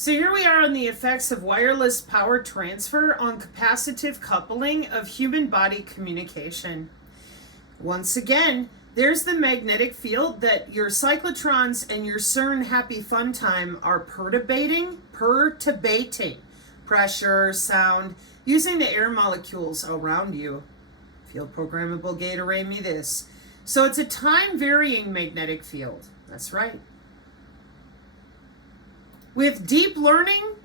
So here we are on the effects of wireless power transfer on capacitive coupling of human body communication. Once again, there's the magnetic field that your cyclotrons and your CERN happy fun time are perturbating pressure, sound, using the air molecules around you. Field programmable gate array me this. So it's a time varying magnetic field. That's right. With deep learning,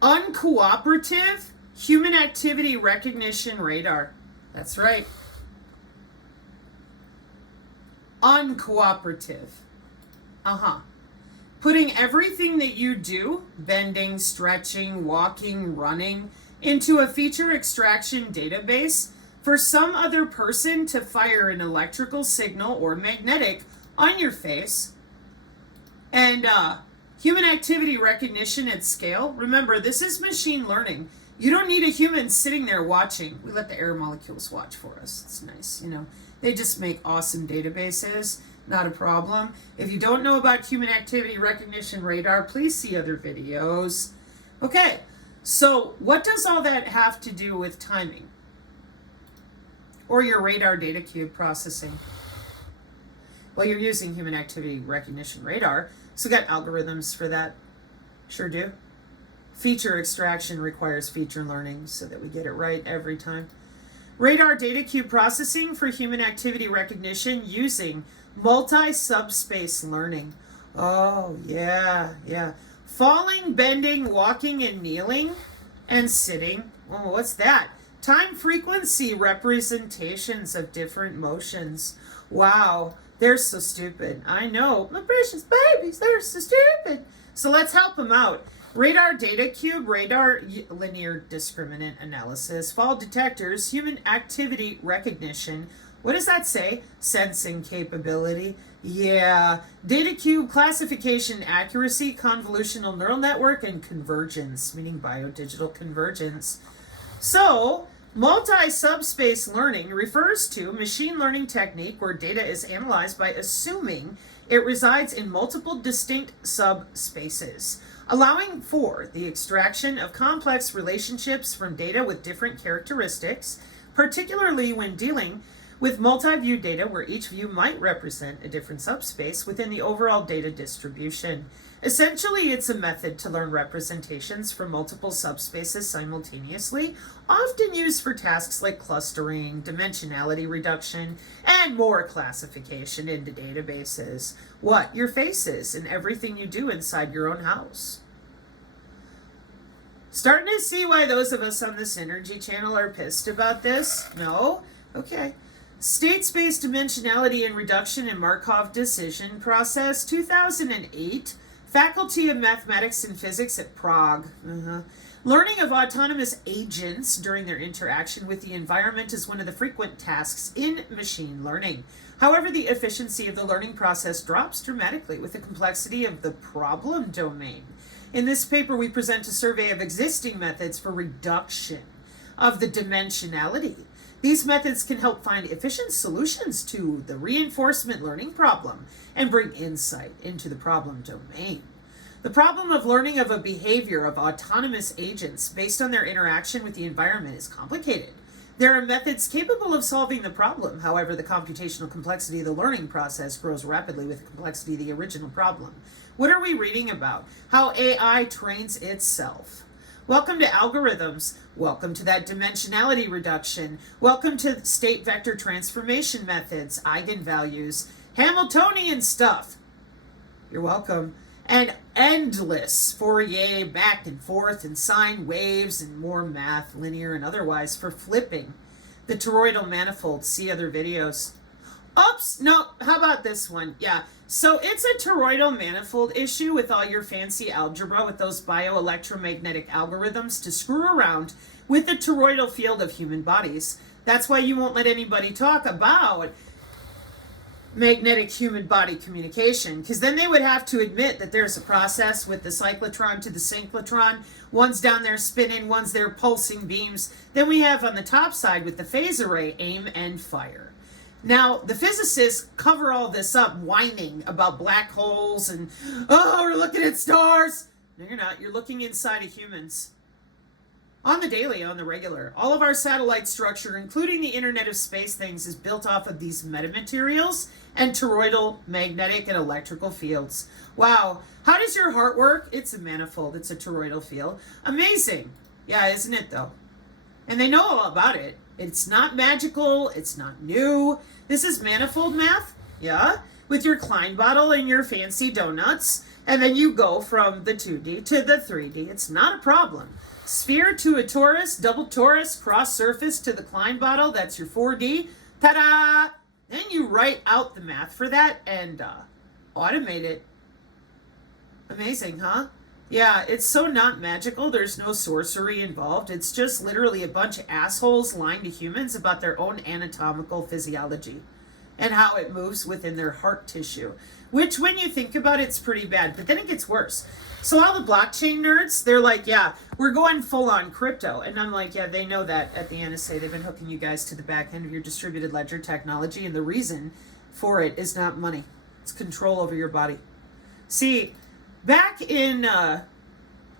uncooperative human activity recognition radar. That's right. Uncooperative. Putting everything that you do, bending, stretching, walking, running, into a feature extraction database for some other person to fire an electrical signal or magnetic on your face. And human activity recognition at scale. Remember, this is machine learning. You don't need a human sitting there watching. We let the air molecules watch for us. It's nice, you know. They just make awesome databases. Not a problem. If you don't know about human activity recognition radar, please see other videos. Okay, so what does all that have to do with timing? Or your radar data cube processing? Well, you're using human activity recognition radar, so got algorithms for that. Sure do. Feature extraction requires feature learning so that we get it right every time. Radar data cube processing for human activity recognition using multi-subspace learning. Oh, yeah. Falling, bending, walking, and kneeling, and sitting. Oh, what's that? Time frequency representations of different motions. Wow, they're so stupid. I know. My precious babies, they're so stupid. So let's help them out. Radar data cube, radar linear discriminant analysis, fall detectors, human activity recognition. What does that say? Sensing capability. Yeah. Data cube classification accuracy, convolutional neural network, and convergence, meaning biodigital convergence. So, multi-subspace learning refers to machine learning technique where data is analyzed by assuming it resides in multiple distinct subspaces, allowing for the extraction of complex relationships from data with different characteristics, particularly when dealing with multi-view data where each view might represent a different subspace within the overall data distribution. Essentially, it's a method to learn representations from multiple subspaces simultaneously, often used for tasks like clustering, dimensionality reduction, and more classification into databases. What? Your faces and everything you do inside your own house. Starting to see why those of us on this energy channel are pissed about this? No? Okay. State-space dimensionality and reduction in Markov decision process, 2008, Faculty of Mathematics and Physics at Prague. Learning of autonomous agents during their interaction with the environment is one of the frequent tasks in machine learning. However, the efficiency of the learning process drops dramatically with the complexity of the problem domain. In this paper, we present a survey of existing methods for reduction of the dimensionality. These methods can help find efficient solutions to the reinforcement learning problem and bring insight into the problem domain. The problem of learning of a behavior of autonomous agents based on their interaction with the environment is complicated. There are methods capable of solving the problem. However, the computational complexity of the learning process grows rapidly with the complexity of the original problem. What are we reading about? How AI trains itself. Welcome to algorithms. Welcome to that dimensionality reduction. Welcome to state vector transformation methods, eigenvalues, Hamiltonian stuff. You're welcome. And endless Fourier back and forth and sine waves and more math, linear and otherwise, for flipping the toroidal manifold. See other videos. Oops, no, how about this one? Yeah, so it's a toroidal manifold issue with all your fancy algebra with those bioelectromagnetic algorithms to screw around with the toroidal field of human bodies. That's why you won't let anybody talk about magnetic human body communication, because then they would have to admit that there's a process with the cyclotron to the synchrotron. One's down there spinning, one's there pulsing beams. Then we have on the top side with the phase array, aim and fire. Now, the physicists cover all this up whining about black holes and, oh, we're looking at stars. No, you're not. You're looking inside of humans. On the daily, on the regular. All of our satellite structure, including the Internet of Space things, is built off of these metamaterials and toroidal magnetic and electrical fields. Wow. How does your heart work? It's a manifold. It's a toroidal field. Amazing. Yeah, isn't it, though? And they know all about it. It's not magical. It's not new. This is manifold math. Yeah. With your Klein bottle and your fancy donuts. And then you go from the 2D to the 3D. It's not a problem. Sphere to a torus, double torus, cross surface to the Klein bottle. That's your 4D. Ta-da! Then you write out the math for that and automate it. Amazing, huh? Yeah, it's so not magical. There's no sorcery involved. It's just literally a bunch of assholes lying to humans about their own anatomical physiology and how it moves within their heart tissue. Which, when you think about it, it's pretty bad. But then it gets worse. So all the blockchain nerds, they're like, yeah, we're going full on crypto. And I'm like, yeah, they know that at the NSA. They've been hooking you guys to the back end of your distributed ledger technology. And the reason for it is not money. It's control over your body. See, back in the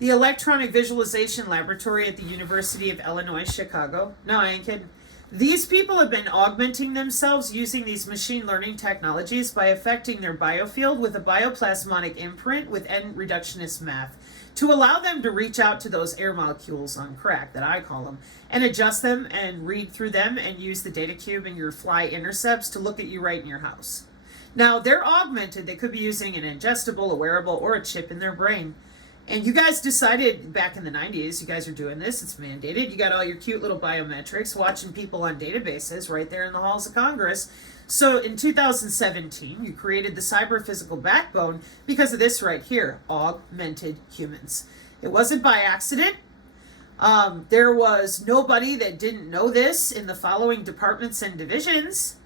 Electronic Visualization Laboratory at the University of Illinois, Chicago. No, I ain't kidding. These people have been augmenting themselves using these machine learning technologies by affecting their biofield with a bioplasmonic imprint with N-reductionist math to allow them to reach out to those air molecules on crack, that I call them, and adjust them and read through them and use the data cube and your fly intercepts to look at you right in your house. Now, they're augmented. They could be using an ingestible, a wearable, or a chip in their brain. And you guys decided back in the 90s, you guys are doing this, it's mandated. You got all your cute little biometrics, watching people on databases right there in the halls of Congress. So in 2017, you created the cyber physical backbone because of this right here, augmented humans. It wasn't by accident. There was nobody that didn't know this in the following departments and divisions.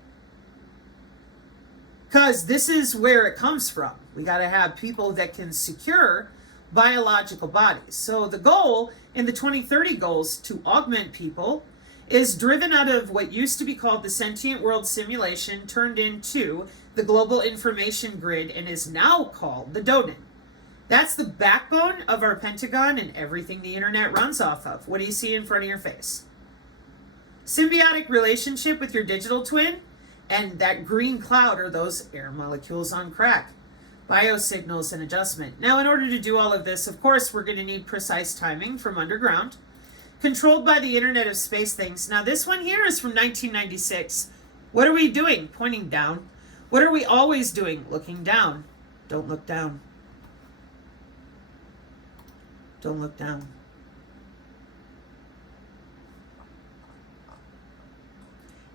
Because this is where it comes from. We got to have people that can secure biological bodies. So the goal in the 2030 goals to augment people is driven out of what used to be called the sentient world simulation, turned into the global information grid, and is now called the DODIN. That's the backbone of our Pentagon and everything the internet runs off of. What do you see in front of your face? Symbiotic relationship with your digital twin, and that green cloud are those air molecules on crack. Biosignals and adjustment. Now, in order to do all of this, of course, we're going to need precise timing from underground, controlled by the Internet of Space things. Now, this one here is from 1996. What are we doing? Pointing down. What are we always doing? Looking down. Don't look down. Don't look down.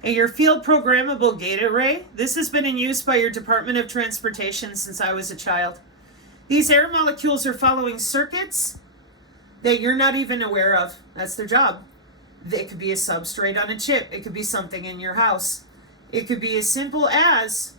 And your field programmable gate array, this has been in use by your Department of Transportation since I was a child. These air molecules are following circuits that you're not even aware of. That's their job. It could be a substrate on a chip. It could be something in your house. It could be as simple as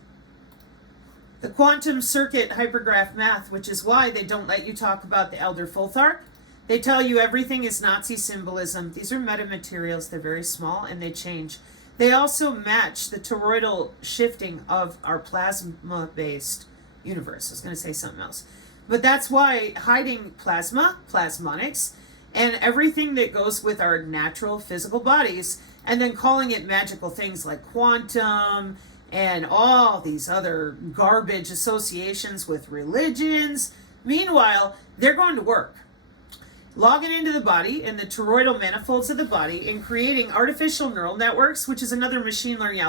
the quantum circuit hypergraph math, which is why they don't let you talk about the Elder Futhark. They tell you everything is Nazi symbolism. These are metamaterials. They're very small and they change. They also match the toroidal shifting of our plasma-based universe. I was going to say something else. But that's why hiding plasma, plasmonics, and everything that goes with our natural physical bodies, and then calling it magical things like quantum and all these other garbage associations with religions. Meanwhile, they're going to work. Logging into the body and the toroidal manifolds of the body and creating artificial neural networks, which is another machine learning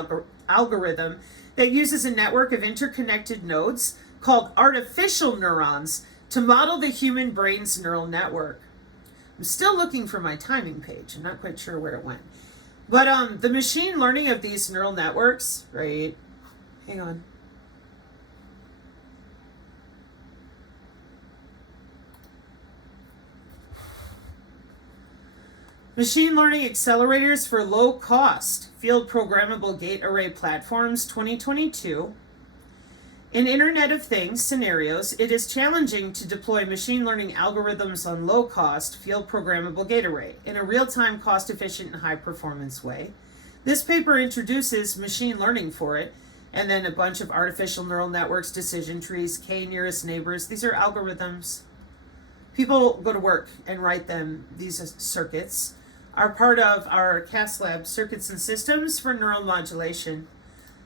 algorithm that uses a network of interconnected nodes called artificial neurons to model the human brain's neural network. I'm still looking for my timing page. I'm not quite sure where it went. But the machine learning of these neural networks, right? Hang on. Machine Learning Accelerators for Low Cost Field Programmable Gate Array Platforms 2022. In Internet of Things scenarios, it is challenging to deploy machine learning algorithms on low-cost field programmable gate array in a real-time, cost-efficient, and high-performance way. This paper introduces machine learning for it, and then a bunch of artificial neural networks, decision trees, k-nearest neighbors. These are algorithms. People go to work and write them. These circuits are part of our CAS lab, circuits and systems for neural modulation.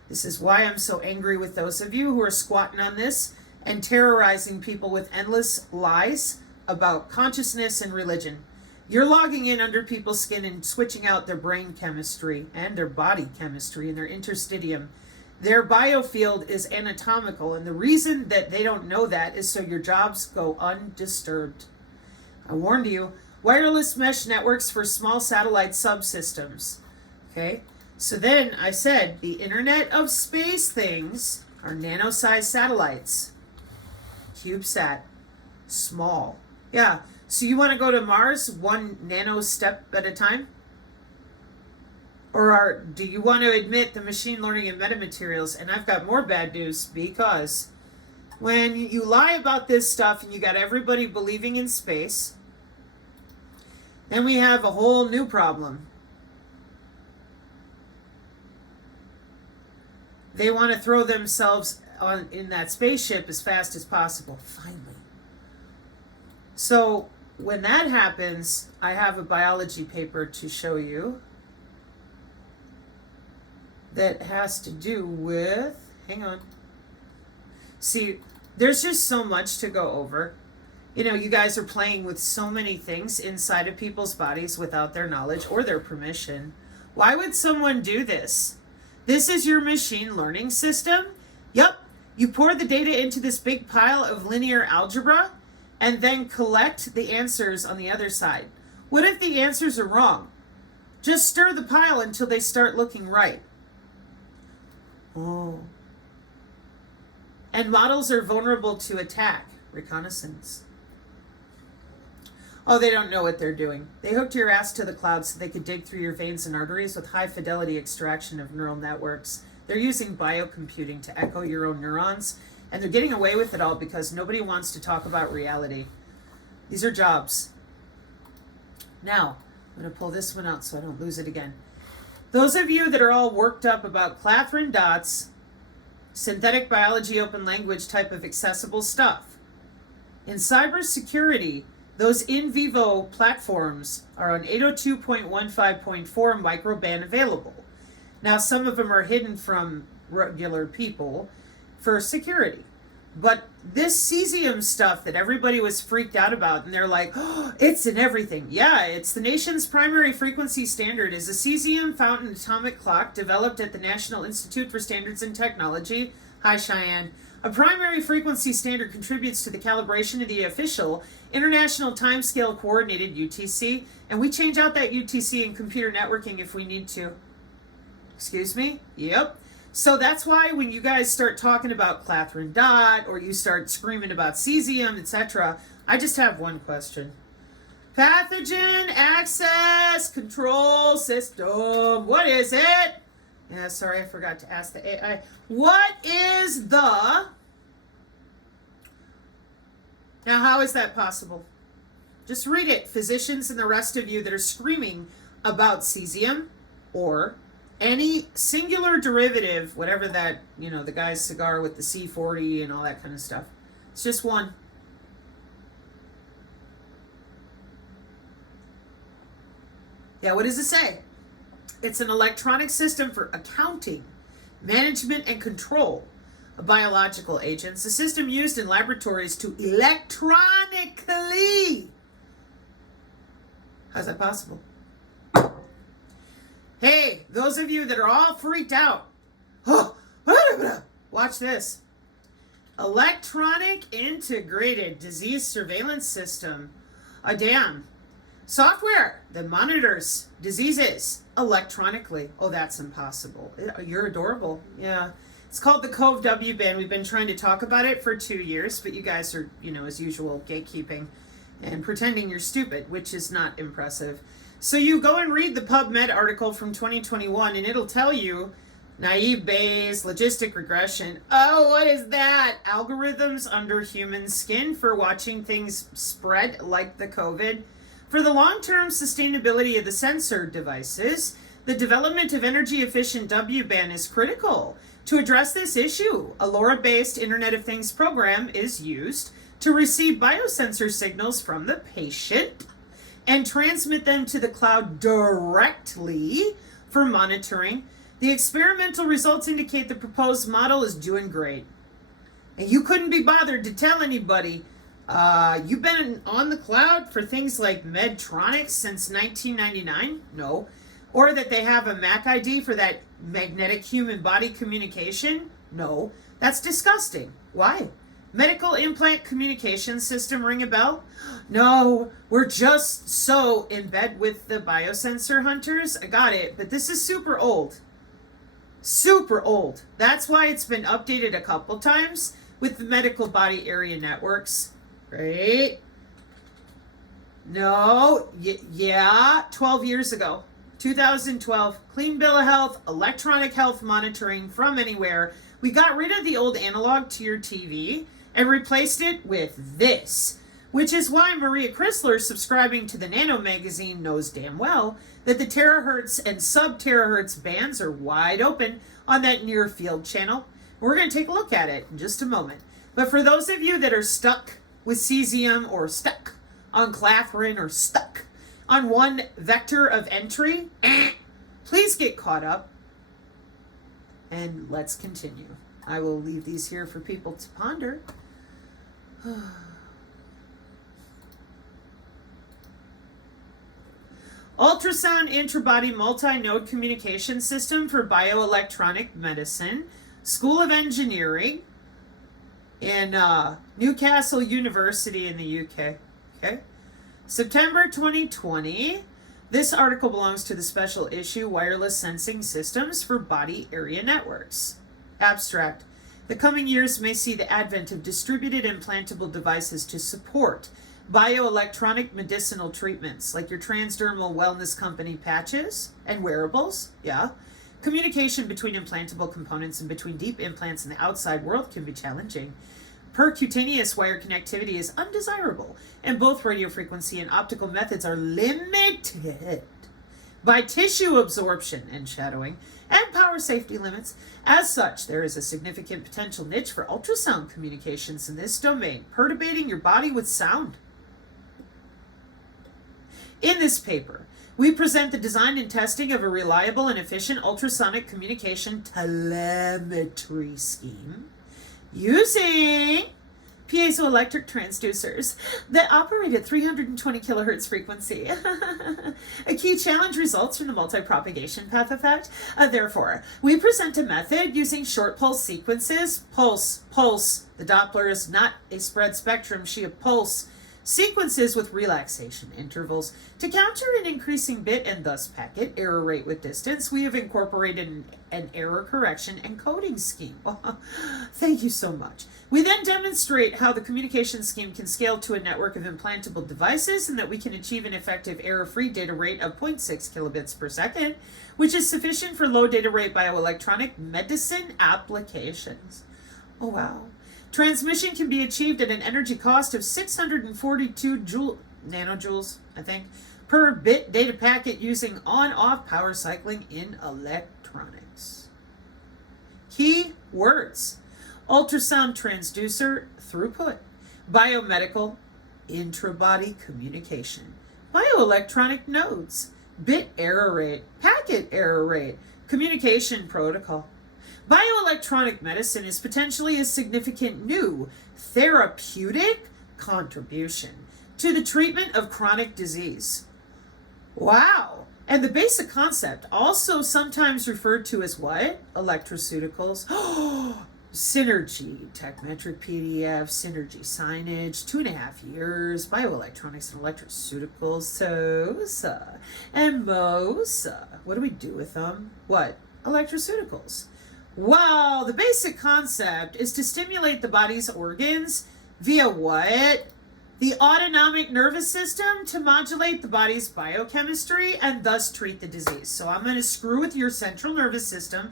This is why I'm so angry with those of you who are squatting on this and terrorizing people with endless lies about consciousness and religion. You're logging in under people's skin and switching out their brain chemistry and their body chemistry and their interstitium. Their biofield is anatomical, and the reason that they don't know that is so your jobs go undisturbed. I warned you, wireless mesh networks for small satellite subsystems. Okay, so then I said the Internet of Space things are nano-sized satellites. CubeSat, small. Yeah, so you want to go to Mars one nano step at a time? Or do you want to admit the machine learning and metamaterials? And I've got more bad news, because when you lie about this stuff and you got everybody believing in space, then we have a whole new problem. They want to throw themselves in that spaceship as fast as possible, finally. So when that happens, I have a biology paper to show you that has to do with, hang on. See, there's just so much to go over. You know, you guys are playing with so many things inside of people's bodies without their knowledge or their permission. Why would someone do this? This is your machine learning system? Yep. You pour the data into this big pile of linear algebra and then collect the answers on the other side. What if the answers are wrong? Just stir the pile until they start looking right. Oh. And models are vulnerable to attack, reconnaissance. Oh, they don't know what they're doing. They hooked your ass to the cloud so they could dig through your veins and arteries with high fidelity extraction of neural networks. They're using biocomputing to echo your own neurons, and they're getting away with it all because nobody wants to talk about reality. These are jobs. Now, I'm going to pull this one out so I don't lose it again. Those of you that are all worked up about Clathrin dots, synthetic biology, open language type of accessible stuff. In cybersecurity, those in vivo platforms are on 802.15.4 microband available. Now, some of them are hidden from regular people for security. But this cesium stuff that everybody was freaked out about, and they're like, oh, it's in everything. Yeah, it's the nation's primary frequency standard is a cesium fountain atomic clock developed at the National Institute for Standards and Technology. Hi, Cheyenne. A primary frequency standard contributes to the calibration of the official International Timescale Coordinated UTC, and we change out that UTC in computer networking if we need to. Excuse me? Yep. So that's why when you guys start talking about Clathrin dot or you start screaming about cesium, etc., I just have one question. Pathogen access control system. What is it? Yeah, sorry, I forgot to ask the AI. What is the... Now, how is that possible? Just read it, physicians and the rest of you that are screaming about cesium or any singular derivative, whatever that, you know, the guy's cigar with the C40 and all that kind of stuff. It's just one. Yeah, what does it say? It's an electronic system for accounting, management, and control of biological agents. A system used in laboratories to electronically. How's that possible? Hey, those of you that are all freaked out. Oh, watch this. Electronic integrated disease surveillance system. A damn. Software that monitors diseases electronically. Oh, that's impossible. You're adorable. Yeah. It's called the Cove W band. We've been trying to talk about it for 2 years, but you guys are, you know, as usual, gatekeeping and pretending you're stupid, which is not impressive. So you go and read the PubMed article from 2021, and it'll tell you naive Bayes, logistic regression. Oh, what is that? Algorithms under human skin for watching things spread like the COVID. For the long-term sustainability of the sensor devices, the development of energy-efficient W-band is critical. To address this issue, a LoRa-based Internet of Things program is used to receive biosensor signals from the patient and transmit them to the cloud directly for monitoring. The experimental results indicate the proposed model is doing great. And you couldn't be bothered to tell anybody you've been on the cloud for things like Medtronic since 1999? No. Or that they have a MAC ID for that magnetic human body communication? No. That's disgusting. Why? Medical implant communication system, ring a bell? No, we're just so in bed with the biosensor hunters. I got it, but this is super old. Super old. That's why it's been updated a couple times with the medical body area networks. Right? No, yeah, 12 years ago. 2012, clean bill of health, electronic health monitoring from anywhere. We got rid of the old analog to your TV and replaced it with this, which is why Maria Chrysler, subscribing to the Nano magazine, knows damn well that the terahertz and sub-terahertz bands are wide open on that near field channel. We're going to take a look at it in just a moment. But for those of you that are stuck with cesium or stuck on clathrin or stuck on one vector of entry, please get caught up and let's continue. I will leave these here for people to ponder. Ultrasound intrabody multi-node communication system for bioelectronic medicine, School of Engineering in Newcastle University in the UK. Okay, September 2020. This article belongs to the special issue Wireless Sensing Systems for Body Area Networks. Abstract. The coming years may see the advent of distributed implantable devices to support bioelectronic medicinal treatments like your transdermal wellness company patches and wearables. Yeah. Communication between implantable components and between deep implants and the outside world can be challenging. Percutaneous wire connectivity is undesirable, and both radiofrequency and optical methods are limited by tissue absorption and shadowing and power safety limits. As such, there is a significant potential niche for ultrasound communications in this domain, perturbating your body with sound. In this paper, we present the design and testing of a reliable and efficient ultrasonic communication telemetry scheme using piezoelectric transducers that operate at 320 kilohertz frequency. A key challenge results from the multi-propagation path effect. Therefore, we present a method using short pulse sequences, pulse, the Doppler is not a spread spectrum, she a pulse, sequences with relaxation intervals. To counter an increasing bit and thus packet error rate with distance, we have incorporated an error correction encoding scheme. Thank you so much. We then demonstrate how the communication scheme can scale to a network of implantable devices and that we can achieve an effective error-free data rate of 0.6 kilobits per second, which is sufficient for low data rate bioelectronic medicine applications. Oh, wow. Transmission can be achieved at an energy cost of 642 nanojoules, I think, per bit data packet using on-off power cycling in electronics. Key words: ultrasound transducer throughput, biomedical intrabody communication, bioelectronic nodes, bit error rate, packet error rate, communication protocol. Bioelectronic medicine is potentially a significant new therapeutic contribution to the treatment of chronic disease. Wow. And the basic concept, also sometimes referred to as what? Electroceuticals. Synergy, Techmetric PDF, Synergy signage, 2.5 years, bioelectronics and electroceuticals, SOSA, and MOSA. What do we do with them? What? Electroceuticals. Well, the basic concept is to stimulate the body's organs via what? The autonomic nervous system to modulate the body's biochemistry and thus treat the disease. So I'm going to screw with your central nervous system,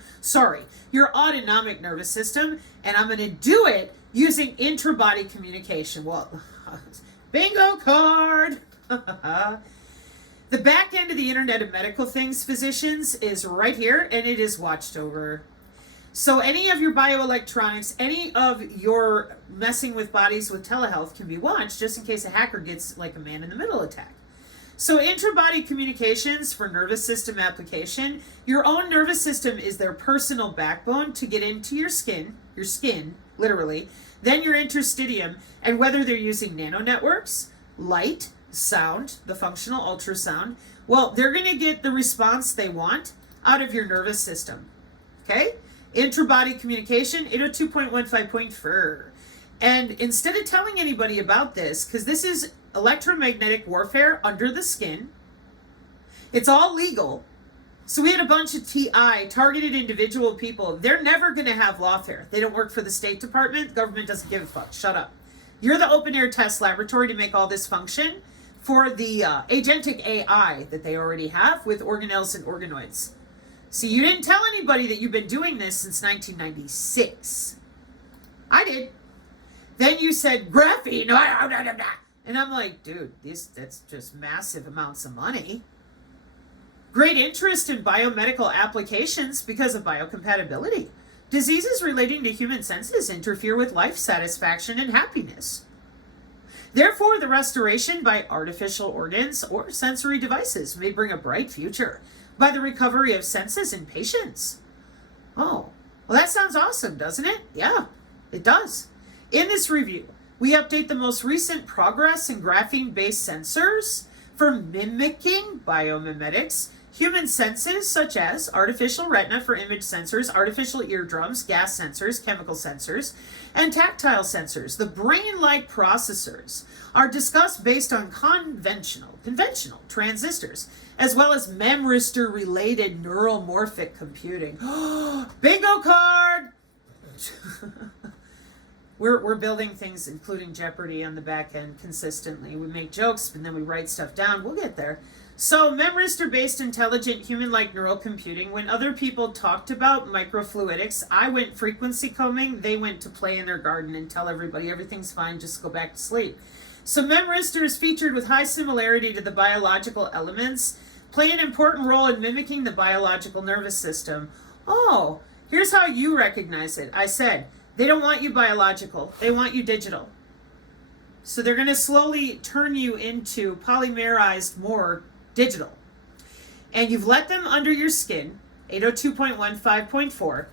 your autonomic nervous system, and I'm going to do it using intra-body communication. Well, bingo card! The back end of the Internet of Medical Things, physicians, is right here, and it is watched over. So any of your bioelectronics, any of your messing with bodies with telehealth can be watched just in case a hacker gets like a man-in-the-middle attack. So intra-body communications for nervous system application, your own nervous system is their personal backbone to get into your skin, literally, then your interstitium, and whether they're using nano networks, light, sound, the functional ultrasound, well, they're going to get the response they want out of your nervous system. Okay? Intra-body communication, 802.15.4. And instead of telling anybody about this, because this is electromagnetic warfare under the skin, it's all legal. So we had a bunch of TI, targeted individual people. They're never going to have lawfare. They don't work for the State Department. The government doesn't give a fuck. Shut up. You're the open air test laboratory to make all this function for the agentic AI that they already have with organelles and organoids. See, you didn't tell anybody that you've been doing this since 1996. I did. Then you said graphene. And I'm like, dude, that's just massive amounts of money. Great interest in biomedical applications because of biocompatibility. Diseases relating to human senses interfere with life satisfaction and happiness. Therefore, the restoration by artificial organs or sensory devices may bring a bright future by the recovery of senses in patients. Oh, well, that sounds awesome, doesn't it? Yeah, it does. In this review, we update the most recent progress in graphene-based sensors for mimicking biomimetics, human senses such as artificial retina for image sensors, artificial eardrums, gas sensors, chemical sensors, and tactile sensors. The brain-like processors are discussed based on conventional transistors, as well as memristor-related neuromorphic computing. Bingo card! We're building things, including Jeopardy, on the back end consistently. We make jokes, and then we write stuff down. We'll get there. So, memristor-based intelligent human-like neural computing. When other people talked about microfluidics, I went frequency combing. They went to play in their garden and tell everybody everything's fine, just go back to sleep. So, memristor is featured with high similarity to the biological elements, play an important role in mimicking the biological nervous system. Oh, here's how you recognize it. I said, they don't want you biological. They want you digital. So they're going to slowly turn you into polymerized more digital. And you've let them under your skin, 802.15.4,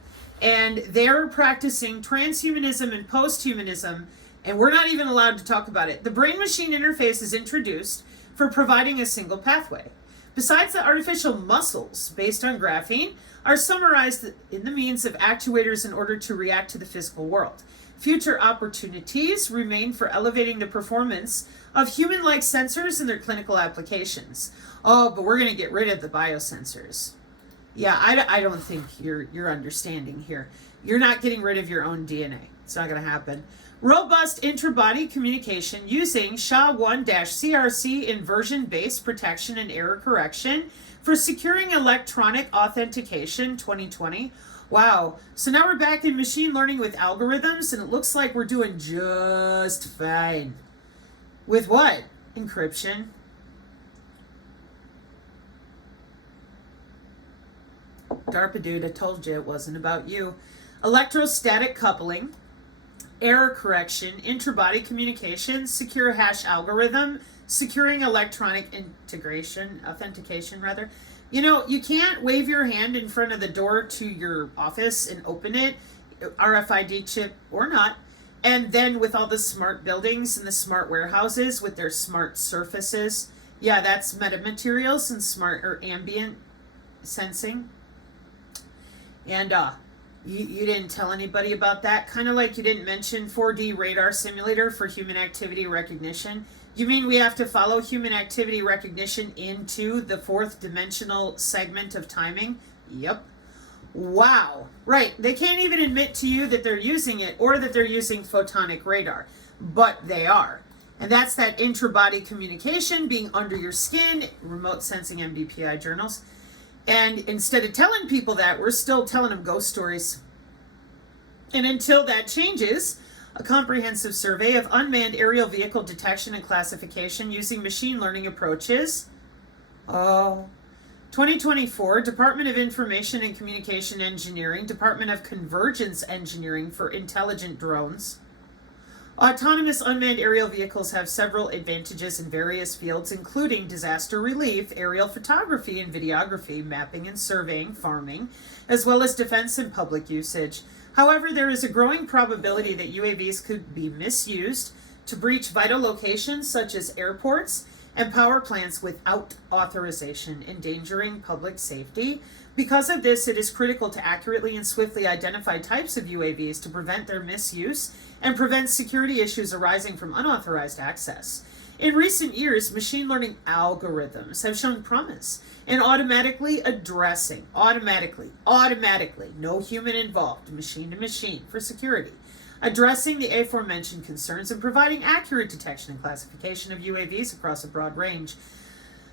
and they're practicing transhumanism and posthumanism, and we're not even allowed to talk about it. The brain-machine interface is introduced for providing a single pathway. Besides, the artificial muscles based on graphene are summarized in the means of actuators in order to react to the physical world. Future opportunities remain for elevating the performance of human-like sensors in their clinical applications. Oh, but we're going to get rid of the biosensors. Yeah, I don't think you're understanding here. You're not getting rid of your own DNA. It's not going to happen. Robust intra-body communication using SHA-1-CRC inversion-based protection and error correction for securing electronic authentication 2020. Wow. So now we're back in machine learning with algorithms, and it looks like we're doing just fine. With what? Encryption. DARPA dude, I told you it wasn't about you. Electrostatic coupling, error correction, intra-body communication, secure hash algorithm, securing electronic authentication rather. You know, you can't wave your hand in front of the door to your office and open it, RFID chip or not, and then with all the smart buildings and the smart warehouses with their smart surfaces. Yeah, that's metamaterials and smart or ambient sensing. And you didn't tell anybody about that, kind of like you didn't mention 4D radar simulator for human activity recognition. You mean we have to follow human activity recognition into the fourth dimensional segment of timing? Yep. Wow. Right. They can't even admit to you that they're using it or that they're using photonic radar, but they are. And that's that intra-body communication being under your skin, remote sensing MDPI journals. And instead of telling people that, we're still telling them ghost stories. And until that changes, a comprehensive survey of unmanned aerial vehicle detection and classification using machine learning approaches 2024, Department of Information and Communication Engineering, Department of Convergence Engineering for intelligent drones. Autonomous unmanned aerial vehicles have several advantages in various fields, including disaster relief, aerial photography and videography, mapping and surveying, farming, as well as defense and public usage. However, there is a growing probability that UAVs could be misused to breach vital locations such as airports and power plants without authorization, endangering public safety. Because of this, it is critical to accurately and swiftly identify types of UAVs to prevent their misuse and prevent security issues arising from unauthorized access. In recent years, machine learning algorithms have shown promise in automatically, no human involved, machine to machine for security, addressing the aforementioned concerns and providing accurate detection and classification of UAVs across a broad range.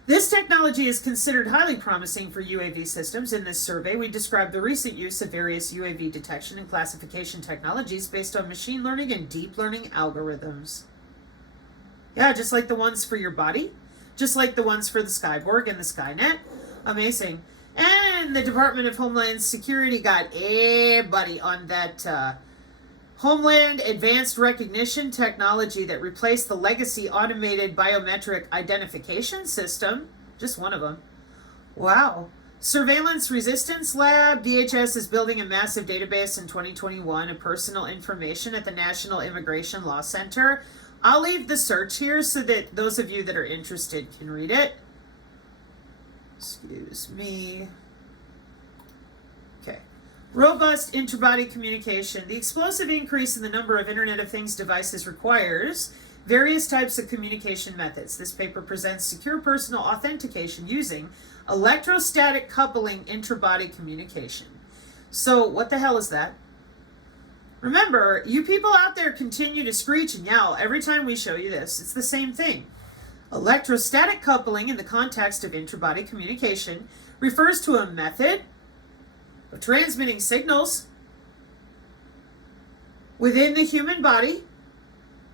This technology is considered highly promising for UAV systems. In this survey, we describe the recent use of various UAV detection and classification technologies based on machine learning and deep learning algorithms. Yeah, just like the ones for your body, just like the ones for the Skyborg and the Skynet. Amazing. And the Department of Homeland Security got everybody on that Homeland Advanced Recognition technology that replaced the legacy automated biometric identification system. Just one of them. Wow. Surveillance Resistance Lab. DHS is building a massive database in 2021 of personal information at the National Immigration Law Center. I'll leave the search here so that those of you that are interested can read it. Excuse me. Okay. Robust interbody communication. The explosive increase in the number of Internet of Things devices requires various types of communication methods. This paper presents secure personal authentication using electrostatic coupling interbody communication. So what the hell is that? Remember, you people out there continue to screech and yell every time we show you this. It's the same thing. Electrostatic coupling in the context of interbody communication refers to a method of transmitting signals within the human body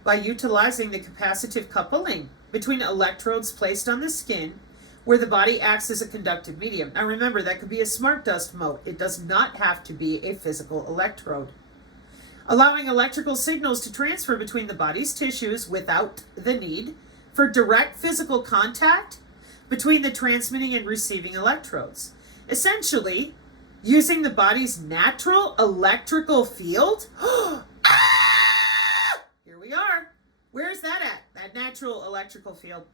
by utilizing the capacitive coupling between electrodes placed on the skin where the body acts as a conductive medium. Now remember, that could be a smart dust mote. It does not have to be a physical electrode. Allowing electrical signals to transfer between the body's tissues without the need for direct physical contact between the transmitting and receiving electrodes. Essentially, using the body's natural electrical field. Here we are. Where's that at? That natural electrical field.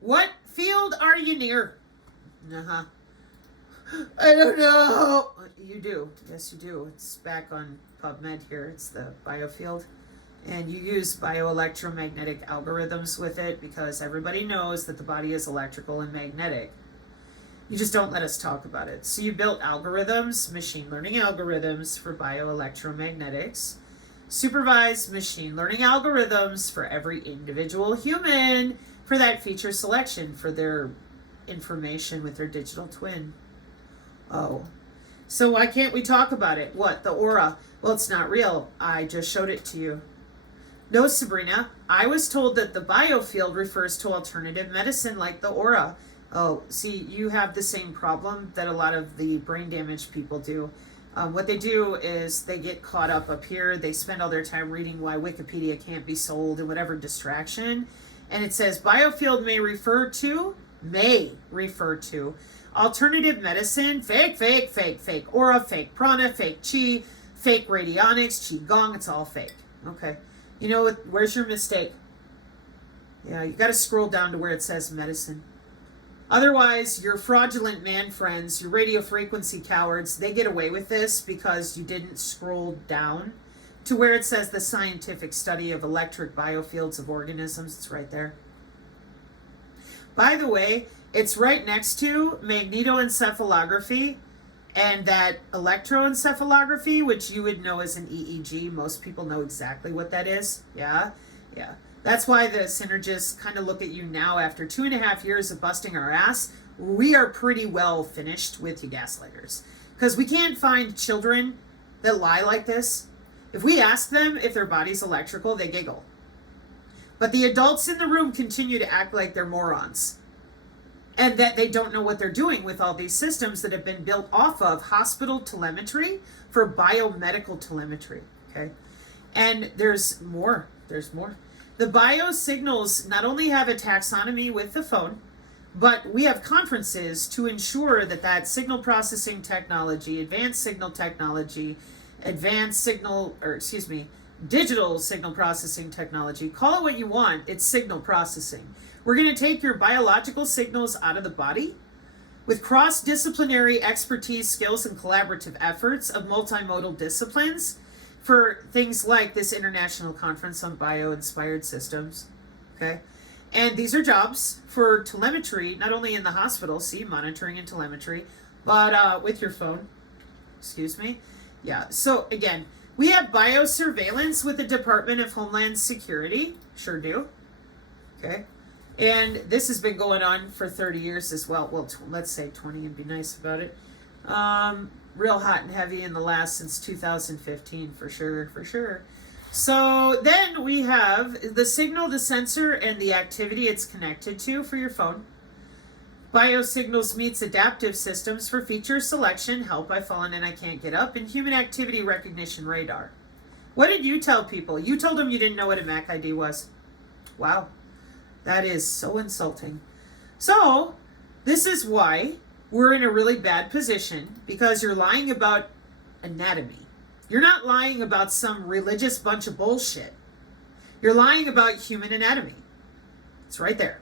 What field are you near? I don't know. You do. Yes, you do. It's back on PubMed here. It's the biofield. And you use bioelectromagnetic algorithms with it because everybody knows that the body is electrical and magnetic. You just don't let us talk about it. So you built algorithms, machine learning algorithms for bioelectromagnetics, supervised machine learning algorithms for every individual human for that feature selection for their information with their digital twin. Oh, so why can't we talk about it? What, the aura? Well, it's not real. I just showed it to you. No, Sabrina, I was told that the biofield refers to alternative medicine like the aura. Oh, see, you have the same problem that a lot of the brain damaged people do. What they do is they get caught up here. They spend all their time reading why Wikipedia can't be sold and whatever distraction. And it says biofield may refer to alternative medicine, fake, aura, fake prana, fake chi, fake radionics, qigong, it's all fake. Okay. You know what? Where's your mistake? Yeah, you got to scroll down to where it says medicine. Otherwise, your fraudulent man friends, your radio frequency cowards, they get away with this because you didn't scroll down to where it says the scientific study of electric biofields of organisms. It's right there. By the way, it's right next to magnetoencephalography and that electroencephalography, which you would know as an EEG. Most people know exactly what that is. Yeah. That's why the synergists kind of look at you now after 2.5 years of busting our ass. We are pretty well finished with you gaslighters. Because we can't find children that lie like this. If we ask them if their body's electrical, they giggle. But the adults in the room continue to act like they're morons and that they don't know what they're doing with all these systems that have been built off of hospital telemetry for biomedical telemetry, okay? And there's more. The biosignals not only have a taxonomy with the phone, but we have conferences to ensure that that signal processing technology, digital signal processing technology, call it what you want, it's signal processing. We're going to take your biological signals out of the body with cross-disciplinary expertise, skills, and collaborative efforts of multimodal disciplines for things like this International Conference on Bio-Inspired Systems, okay? And these are jobs for telemetry, not only in the hospital, monitoring and telemetry, but with your phone, Yeah, so again, we have biosurveillance with the Department of Homeland Security, sure do, okay? And this has been going on for 30 years as well. Well, let's say 20 and be nice about it. Real hot and heavy in the last since 2015, for sure. So then we have the signal, the sensor, and the activity it's connected to for your phone. Biosignals meets adaptive systems for feature selection, help I've fallen and I can't get up, and human activity recognition radar. What did you tell people? You told them you didn't know what a MAC ID was. Wow, that is so insulting. So this is why we're in a really bad position, because you're lying about anatomy. You're not lying about some religious bunch of bullshit. You're lying about human anatomy. It's right there.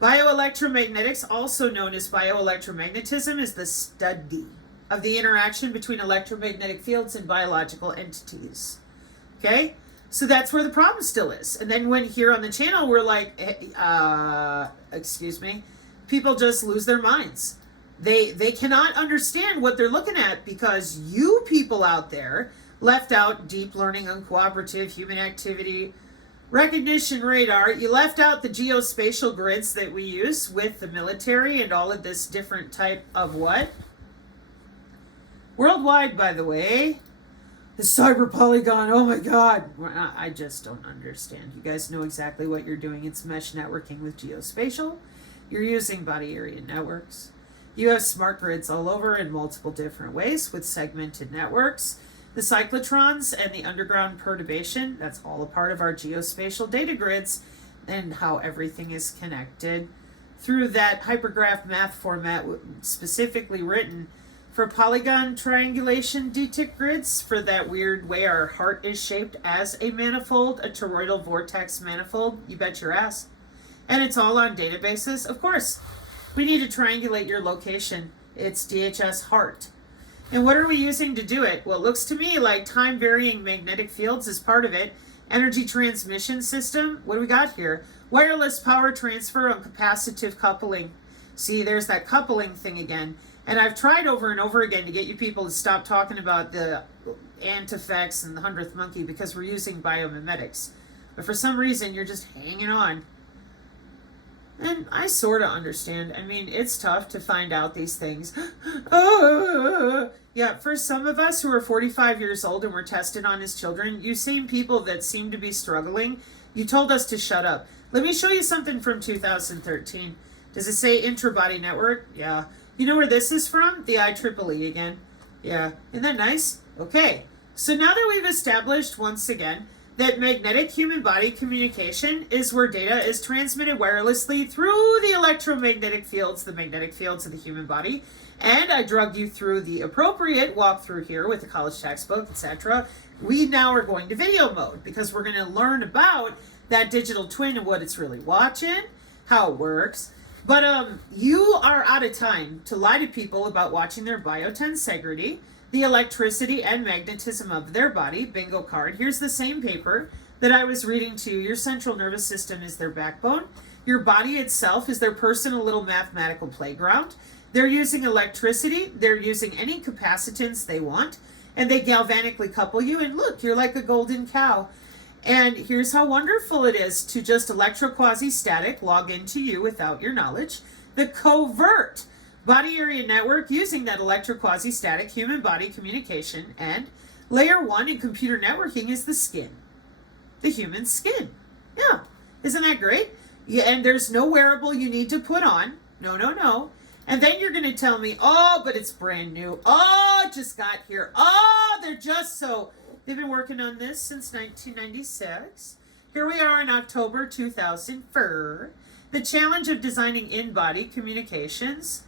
Bioelectromagnetics, also known as bioelectromagnetism, is the study of the interaction between electromagnetic fields and biological entities. Okay? So that's where the problem still is. And then when here on the channel we're like, people just lose their minds. They cannot understand what they're looking at because you people out there left out deep learning, uncooperative, human activity, recognition radar. You left out the geospatial grids that we use with the military and all of this different type of what? Worldwide, by the way. The cyber polygon, oh my God. I just don't understand. You guys know exactly what you're doing. It's mesh networking with geospatial. You're using body area networks. You have smart grids all over in multiple different ways with segmented networks. The cyclotrons and the underground perturbation, that's all a part of our geospatial data grids and how everything is connected through that hypergraph math format specifically written for polygon triangulation DTIC grids, for that weird way our heart is shaped as a manifold, a toroidal vortex manifold. You bet your ass. And it's all on databases. Of course, we need to triangulate your location. It's DHS heart. And what are we using to do it? Well, it looks to me like time-varying magnetic fields is part of it. Energy transmission system. What do we got here? Wireless power transfer on capacitive coupling. See, there's that coupling thing again. And I've tried over and over again to get you people to stop talking about the antifex and the 100th monkey because we're using biomimetics. But for some reason, you're just hanging on. And I sort of understand. I mean, it's tough to find out these things. Yeah, for some of us who are 45 years old and were tested on as children, you same people that seem to be struggling, you told us to shut up. Let me show you something from 2013. Does it say intra-body network? Yeah. You know where this is from? The IEEE again. Yeah. Isn't that nice? Okay. So now that we've established once again that magnetic human body communication is where data is transmitted wirelessly through the electromagnetic fields, the magnetic fields of the human body, and I drugged you through the appropriate walkthrough here with the college textbook, etc. We now are going to video mode because we're going to learn about that digital twin and what it's really watching, how it works. But you are out of time to lie to people about watching their biotensegrity, the electricity and magnetism of their body. Bingo card. Here's the same paper that I was reading to you. Your central nervous system is their backbone. Your body itself is their personal little mathematical playground. They're using electricity. They're using any capacitance they want. And they galvanically couple you. And look, you're like a golden cow. And here's how wonderful it is to just electroquasi-static log into you without your knowledge. The covert body area network using that electroquasi-static human body communication. And layer one in computer networking is the skin. The human skin. Yeah. Isn't that great? Yeah, and there's no wearable you need to put on. No, no, no. And then you're going to tell me, oh, but it's brand new. Oh, it just got here. Oh, they're just so... They've been working on this since 1996. Here we are in October 2004. The challenge of designing in-body communications.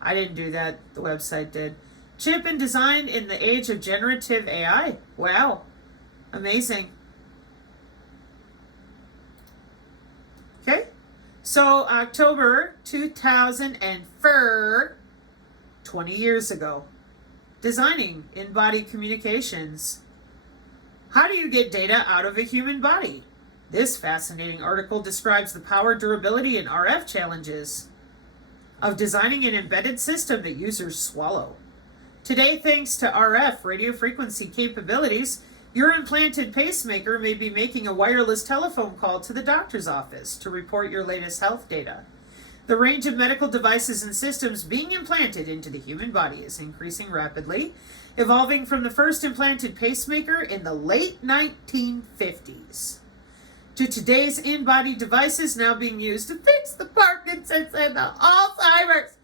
I didn't do that. The website did. Chip and design in the age of generative AI. Wow. Amazing. Okay. So October 2004, 20 years ago. Designing in-body communications. How do you get data out of a human body? This fascinating article describes the power, durability, and RF challenges of designing an embedded system that users swallow. Today, thanks to RF radio frequency capabilities, your implanted pacemaker may be making a wireless telephone call to the doctor's office to report your latest health data. The range of medical devices and systems being implanted into the human body is increasing rapidly, evolving from the first implanted pacemaker in the late 1950s to today's in-body devices now being used to fix the Parkinson's and the Alzheimer's.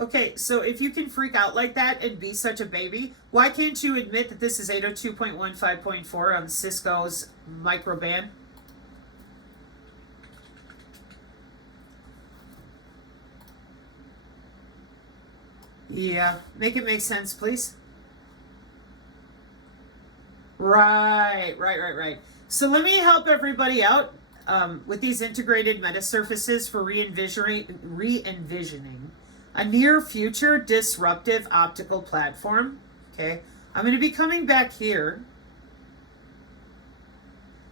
Okay, so if you can freak out like that and be such a baby, why can't you admit that this is 802.15.4 on Cisco's microband? Yeah, make it make sense, please. Right. So let me help everybody out with these integrated metasurfaces for re-envisioning a near future disruptive optical platform. Okay, I'm going to be coming back here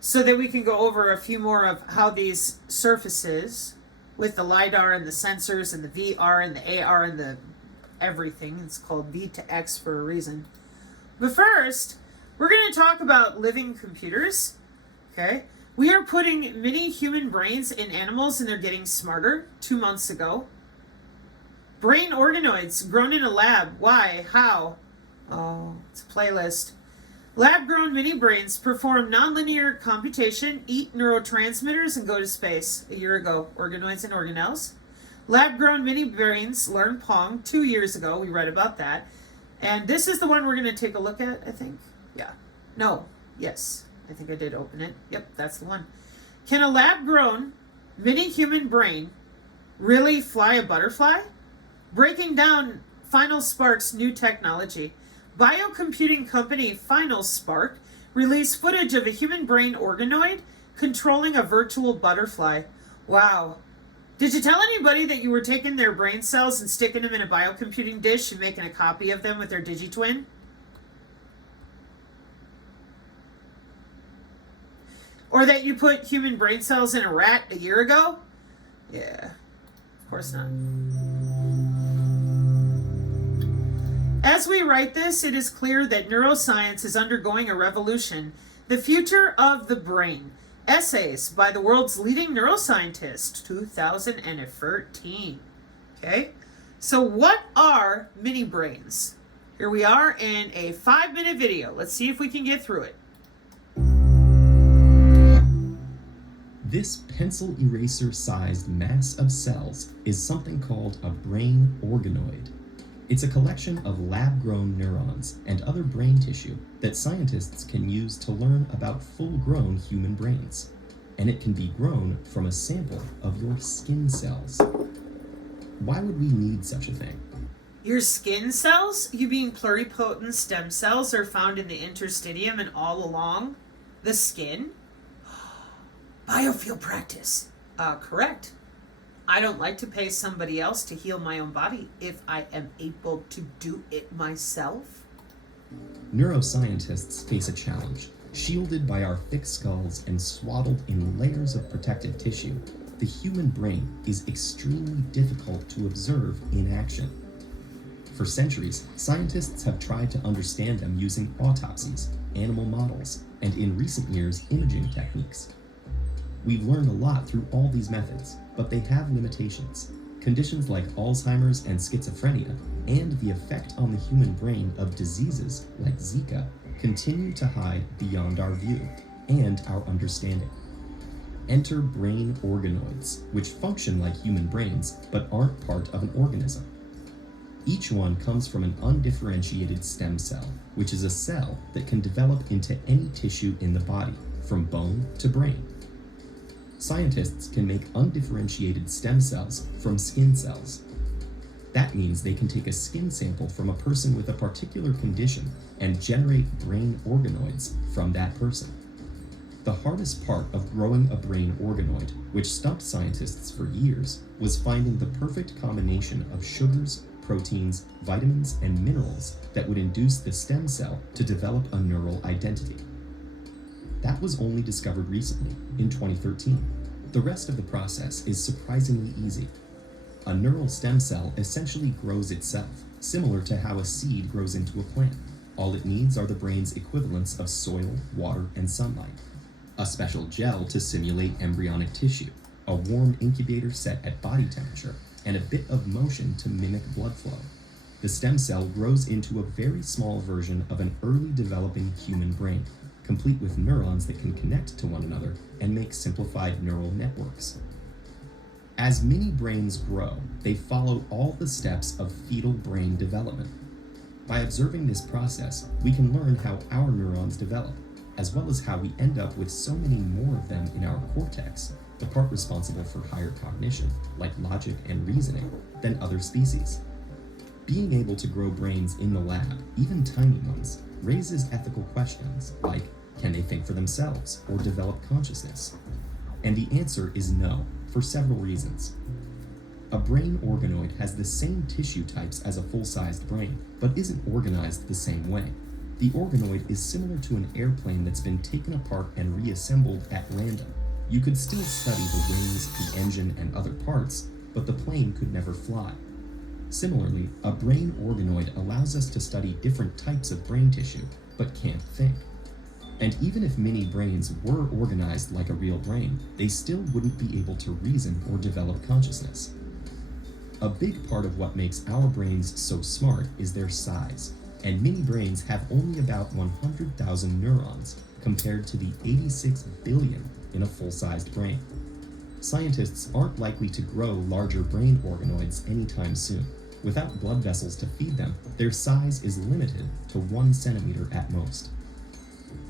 so that we can go over a few more of how these surfaces with the LiDAR and the sensors and the VR and the AR and the everything. It's called V to X for a reason. But first, we're going to talk about living computers. Okay, we are putting mini human brains in animals and they're getting smarter 2 months ago. Brain organoids grown in a lab. Why? How? Oh, it's a playlist. Lab-grown mini brains perform nonlinear computation, eat neurotransmitters, and go to space. A year ago, organoids and organelles. Lab-grown mini brains learn Pong 2 years ago. We read about that. And this is the one we're going to take a look at, I think. Yeah. No. Yes. I think I did open it. Yep, that's the one. Can a lab-grown mini human brain really fly a butterfly? Breaking down Final Spark's new technology. Biocomputing company Final Spark released footage of a human brain organoid controlling a virtual butterfly. Wow. Did you tell anybody that you were taking their brain cells and sticking them in a biocomputing dish and making a copy of them with their digitwin? Or that you put human brain cells in a rat a year ago? Yeah, of course not. As we write this, it is clear that neuroscience is undergoing a revolution. The future of the brain. Essays by the world's leading neuroscientist, 2013. Okay, so what are mini brains? Here we are in a 5-minute video. Let's see if we can get through it. This pencil eraser-sized mass of cells is something called a brain organoid. It's a collection of lab-grown neurons and other brain tissue that scientists can use to learn about full-grown human brains. And it can be grown from a sample of your skin cells. Why would we need such a thing? Your skin cells? You mean pluripotent stem cells are found in the interstitium and all along the skin? Biofield practice. Correct. I don't like to pay somebody else to heal my own body if I am able to do it myself. Neuroscientists face a challenge. Shielded by our thick skulls and swaddled in layers of protective tissue, the human brain is extremely difficult to observe in action. For centuries, scientists have tried to understand them using autopsies, animal models, and in recent years, imaging techniques. We've learned a lot through all these methods, but they have limitations. Conditions like Alzheimer's and schizophrenia, and the effect on the human brain of diseases like Zika, continue to hide beyond our view and our understanding. Enter brain organoids, which function like human brains but aren't part of an organism. Each one comes from an undifferentiated stem cell, which is a cell that can develop into any tissue in the body, from bone to brain. Scientists can make undifferentiated stem cells from skin cells. That means they can take a skin sample from a person with a particular condition and generate brain organoids from that person. The hardest part of growing a brain organoid, which stumped scientists for years, was finding the perfect combination of sugars, proteins, vitamins, and minerals that would induce the stem cell to develop a neural identity. That was only discovered recently, in 2013. The rest of the process is surprisingly easy. A neural stem cell essentially grows itself, similar to how a seed grows into a plant. All it needs are the brain's equivalents of soil, water, and sunlight. A special gel to simulate embryonic tissue, a warm incubator set at body temperature, and a bit of motion to mimic blood flow. The stem cell grows into a very small version of an early developing human brain, complete with neurons that can connect to one another and make simplified neural networks. As mini brains grow, they follow all the steps of fetal brain development. By observing this process, we can learn how our neurons develop, as well as how we end up with so many more of them in our cortex, the part responsible for higher cognition, like logic and reasoning, than other species. Being able to grow brains in the lab, even tiny ones, raises ethical questions like, can they think for themselves or develop consciousness? And the answer is no, for several reasons. A brain organoid has the same tissue types as a full-sized brain, but isn't organized the same way. The organoid is similar to an airplane that's been taken apart and reassembled at random. You could still study the wings, the engine, and other parts, but the plane could never fly. Similarly, a brain organoid allows us to study different types of brain tissue, but can't think. And even if mini brains were organized like a real brain, they still wouldn't be able to reason or develop consciousness. A big part of what makes our brains so smart is their size, and mini brains have only about 100,000 neurons compared to the 86 billion in a full-sized brain. Scientists aren't likely to grow larger brain organoids anytime soon. Without blood vessels to feed them, their size is limited to 1 centimeter at most.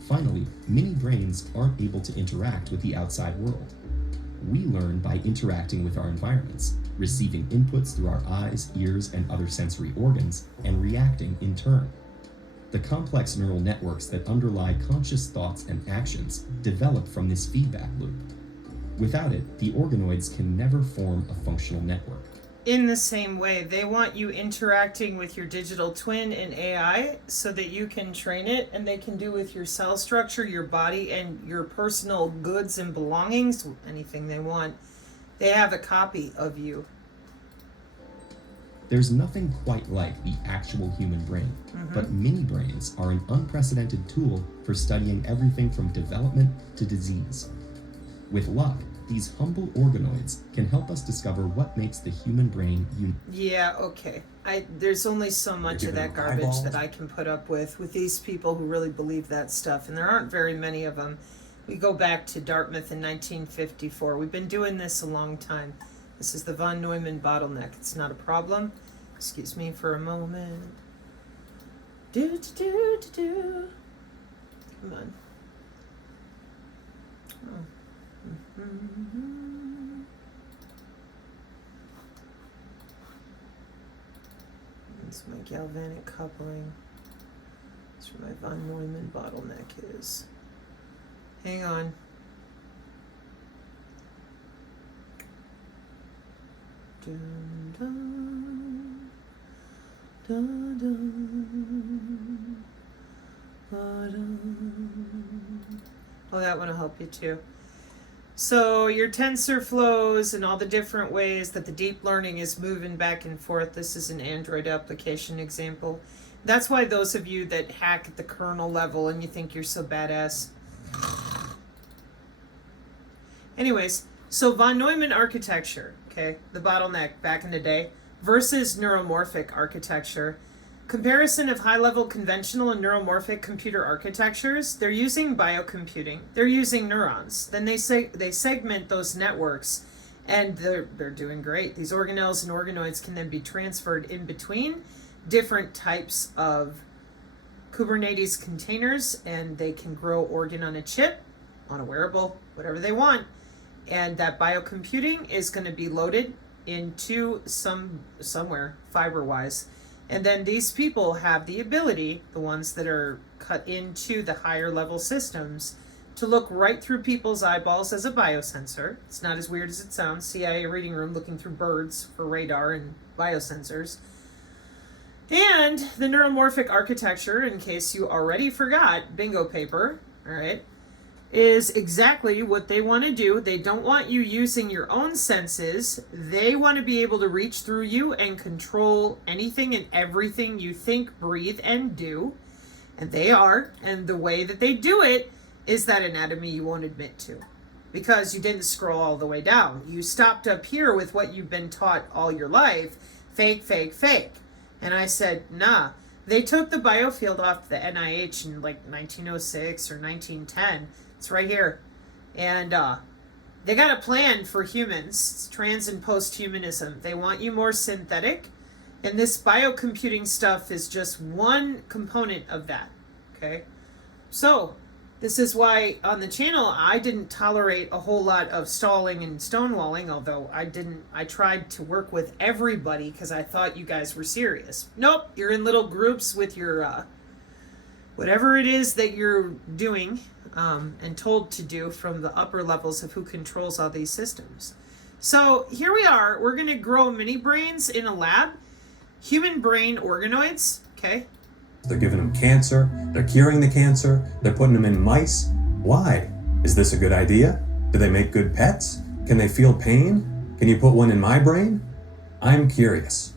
Finally, mini brains aren't able to interact with the outside world. We learn by interacting with our environments, receiving inputs through our eyes, ears, and other sensory organs, and reacting in turn. The complex neural networks that underlie conscious thoughts and actions develop from this feedback loop. Without it, the organoids can never form a functional network. In the same way, they want you interacting with your digital twin in AI so that you can train it, and they can do with your cell structure, your body, and your personal goods and belongings, anything they want. They have a copy of you. There's nothing quite like the actual human brain, but mini brains are an unprecedented tool for studying everything from development to disease. With luck, these humble organoids can help us discover what makes the human brain unique. Yeah, okay. There's only so much of that garbage that I can put up with these people who really believe that stuff, and there aren't very many of them. We go back to Dartmouth in 1954. We've been doing this a long time. This is the von Neumann bottleneck. It's not a problem. Excuse me for a moment. Do. Come on. Oh. That's my galvanic coupling. That's where my von Neumann bottleneck is. Hang on. Dun, dun, dun, dun, dun. Oh, that one will help you too. So your tensor flows and all the different ways that the deep learning is moving back and forth. This is an Android application example. That's why those of you that hack at the kernel level and you think you're so badass. Anyways, so von Neumann architecture, okay, the bottleneck back in the day, versus neuromorphic architecture. Comparison of high-level conventional and neuromorphic computer architectures. They're using biocomputing. They're using neurons. Then they segment those networks, and they're doing great. These organelles and organoids can then be transferred in between different types of Kubernetes containers, and they can grow organ on a chip, on a wearable, whatever they want. And that biocomputing is going to be loaded into somewhere fiber-wise. And then these people have the ability, the ones that are cut into the higher level systems, to look right through people's eyeballs as a biosensor. It's not as weird as it sounds. CIA reading room looking through birds for radar and biosensors. And the neuromorphic architecture, in case you already forgot, bingo paper, all right, is exactly what they want to do. They don't want you using your own senses. They want to be able to reach through you and control anything and everything you think, breathe, and do. And they are. And the way that they do it is that anatomy you won't admit to, because you didn't scroll all the way down. You stopped up here with what you've been taught all your life. Fake, fake, fake. And I said, nah. They took the biofield off the NIH in like 1906 or 1910. It's right here. And they got a plan for humans. It's trans and post-humanism. They want you more synthetic. And this biocomputing stuff is just one component of that. Okay? So, this is why on the channel I didn't tolerate a whole lot of stalling and stonewalling, although I tried to work with everybody because I thought you guys were serious. Nope, you're in little groups with your whatever it is that you're doing and told to do from the upper levels of who controls all these systems. So here we are. We're going to grow mini brains in a lab. Human brain organoids, okay? They're giving them cancer, they're curing the cancer, they're putting them in mice. Why? Is this a good idea? Do they make good pets? Can they feel pain? Can you put one in my brain? I'm curious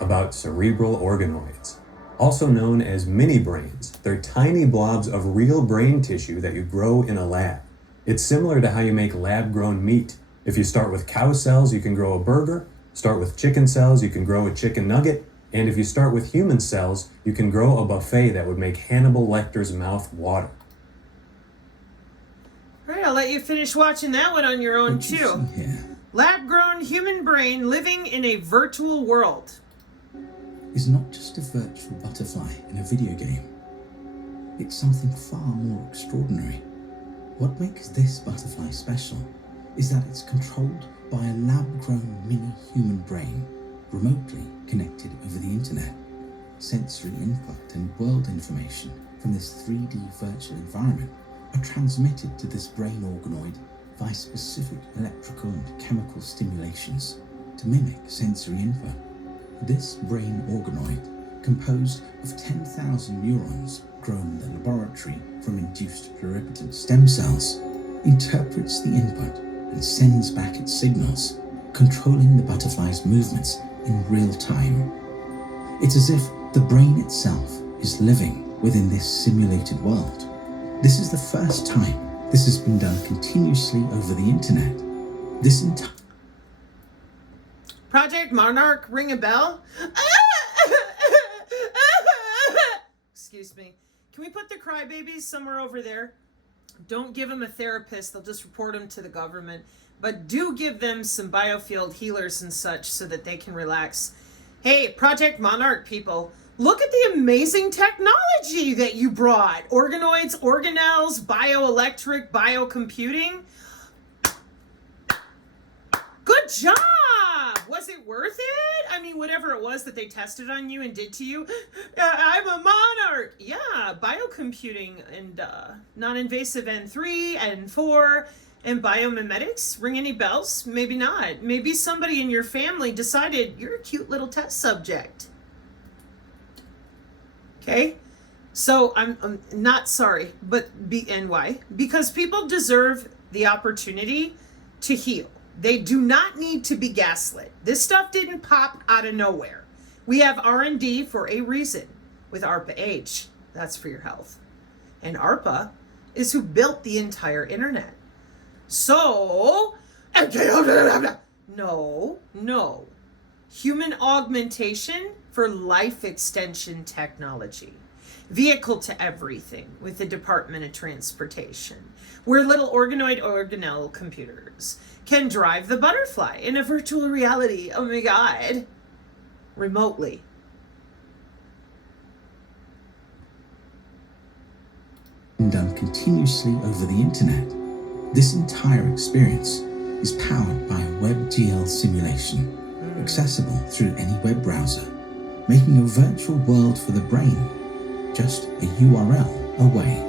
about cerebral organoids, also known as mini brains. They're tiny blobs of real brain tissue that you grow in a lab. It's similar to how you make lab-grown meat. If you start with cow cells, you can grow a burger. Start with chicken cells, you can grow a chicken nugget. And if you start with human cells, you can grow a buffet that would make Hannibal Lecter's mouth water. All right, I'll let you finish watching that one on your own too. Lab-grown human brain living in a virtual world. Is not just a virtual butterfly in a video game. It's something far more extraordinary. What makes this butterfly special is that it's controlled by a lab-grown mini human brain, remotely connected over the internet. Sensory input and world information from this 3D virtual environment are transmitted to this brain organoid via specific electrical and chemical stimulations to mimic sensory input. This brain organoid, composed of 10,000 neurons grown in the laboratory from induced pluripotent stem cells, interprets the input and sends back its signals, controlling the butterfly's movements in real time. It's as if the brain itself is living within this simulated world. This is the first time this has been done continuously over the internet. This entire Project Monarch, ring a bell? Excuse me. Can we put the crybabies somewhere over there? Don't give them a therapist. They'll just report them to the government. But do give them some biofield healers and such so that they can relax. Hey, Project Monarch people, look at the amazing technology that you brought. Organoids, organelles, bioelectric, biocomputing. Good job! Was it worth it? I mean, whatever it was that they tested on you and did to you. I'm a monarch. Yeah, biocomputing and non-invasive N3, N4, and biomimetics. Ring any bells? Maybe not. Maybe somebody in your family decided you're a cute little test subject. Okay? So I'm not sorry, but and why? Because people deserve the opportunity to heal. They do not need to be gaslit. This stuff didn't pop out of nowhere. We have R&D for a reason with ARPA-H. That's for your health. And ARPA is who built the entire internet. So, no. human augmentation for life extension technology. Vehicle to everything with the Department of Transportation, where little organoid computers can drive the butterfly in a virtual reality, oh my god, remotely. Done continuously over the internet. This entire experience is powered by a WebGL simulation, accessible through any web browser, making a virtual world for the brain just a URL away.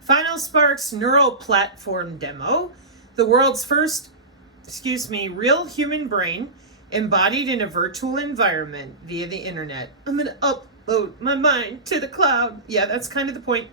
Final Spark's neural platform demo, the world's first, real human brain embodied in a virtual environment via the internet. I'm going to upload my mind to the cloud. Yeah, that's kind of the point.